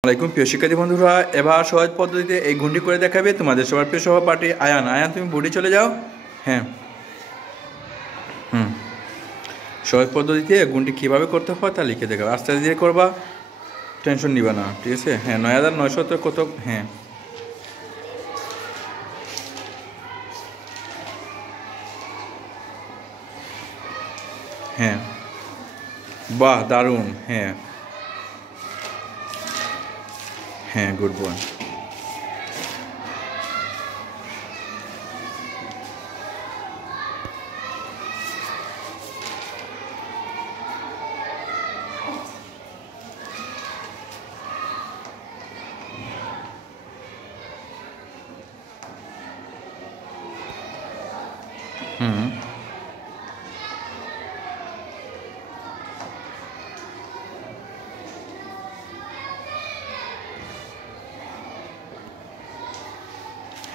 আসসালামাইকুম প্রিয় শিক্ষার্থী বন্ধুরা, এবার সহজ পদ্ধতিতে এই ঘুঁটি করে দেখাবে তোমাদের সবার প্রিয় সহপাঠী আয়ান। আয়ান, তুমি বোর্ডে চলে যাও। হ্যাঁ, সহজ পদ্ধতিতে গুণটি কীভাবে করতে হয় তা লিখে দেখাবে। আস্তে আস্তে করবা, টেনশন নিবা না, ঠিক আছে? হ্যাঁ, ৯,৯০০ কত? হ্যাঁ, হ্যাঁ, বাহ, দারুণ। হ্যাঁ, হ্যাঁ, গুড বয়।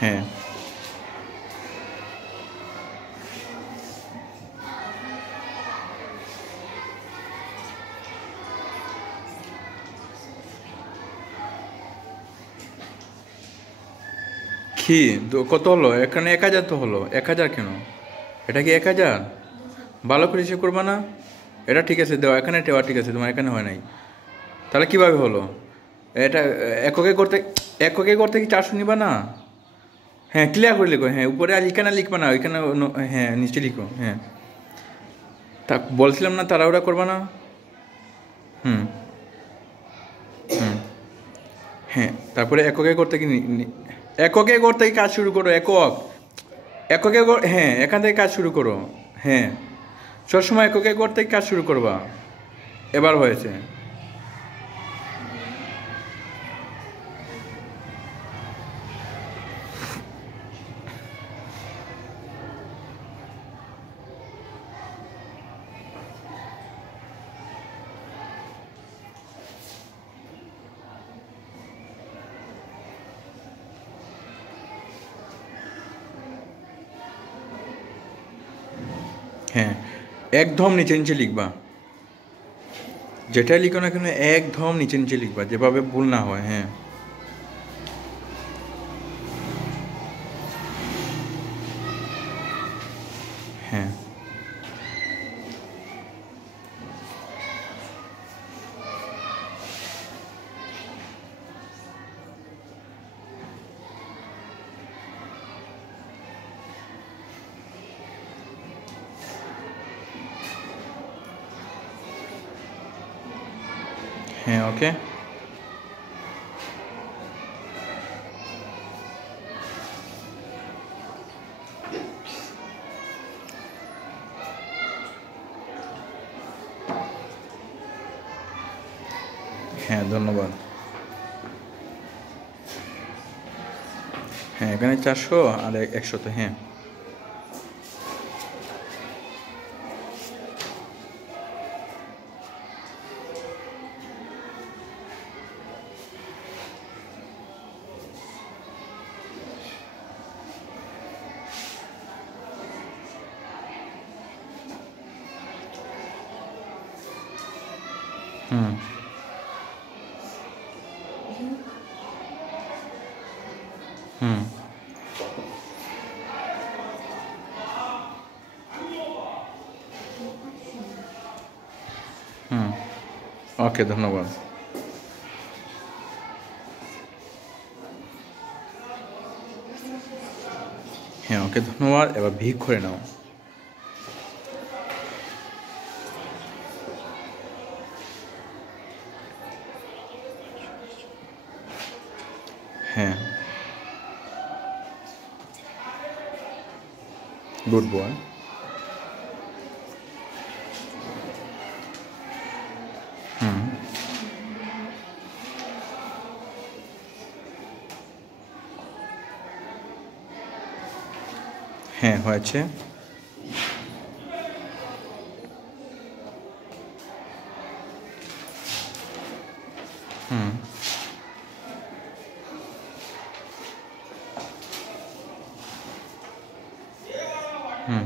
হ্যাঁ, কি কত হলো এখানে? ১,০০০ তো হলো। ১,০০০ কেন? এটা কি ১,০০০? ভালো করে হিসেব করবা না? এটা ঠিক আছে, দেওয়া এখানে দেওয়া ঠিক আছে, তোমার এখানে হয় নাই। তাহলে কিভাবে হলো এটা? এককে করতে কি ৪০০ নিবা না? হ্যাঁ, ক্লিয়ার করে লিখো। হ্যাঁ, উপরে আর এখানে লিখবা না, ওইখানে হ্যাঁ নিচে লিখো। হ্যাঁ, তা বলছিলাম না তাড়াহুড়া করবা না। হুম, হুম, হ্যাঁ, তারপরে এককে করতে কি এককে করতে কি কাজ শুরু করো। হ্যাঁ, এখান থেকে কাজ শুরু করো। হ্যাঁ, সবসময় এককে করতে কাজ শুরু করবা। এবার হয়েছে। হ্যাঁ, একদম নিচে নিচে লিখবা। যেটাই লিখো না কেন একদম নিচে নিচে লিখবা, যেভাবে ভুল না হয়। হ্যাঁ, হ্যাঁ, হ্যাঁ, ওকে। হ্যাঁ, ধন্যবাদ। হ্যাঁ, এখানে ৪০০ আর ১০০। হ্যাঁ, হুম, হুম, হুম, ওকে, ধন্যবাদ। হ্যাঁ, ওকে, ধন্যবাদ। এবার ভিক করে নাও। হ্যাঁ, গুড বয়। হুম, হ্যাঁ, হয়েছে। হুম, হুম,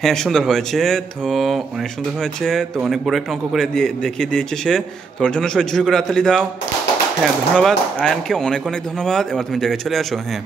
হ্যাঁ সুন্দর হয়েছে, তো অনেক সুন্দর হয়েছে, তো অনেক বড় একটা অঙ্ক করে দেখিয়ে দিয়েছে সে। তোর জন্য ঝুড়ি করে হাততালি দাও। হ্যাঁ ধন্যবাদ আয়ানকে, অনেক অনেক ধন্যবাদ। এবার তুমি জায়গায় চলে আসো। হ্যাঁ।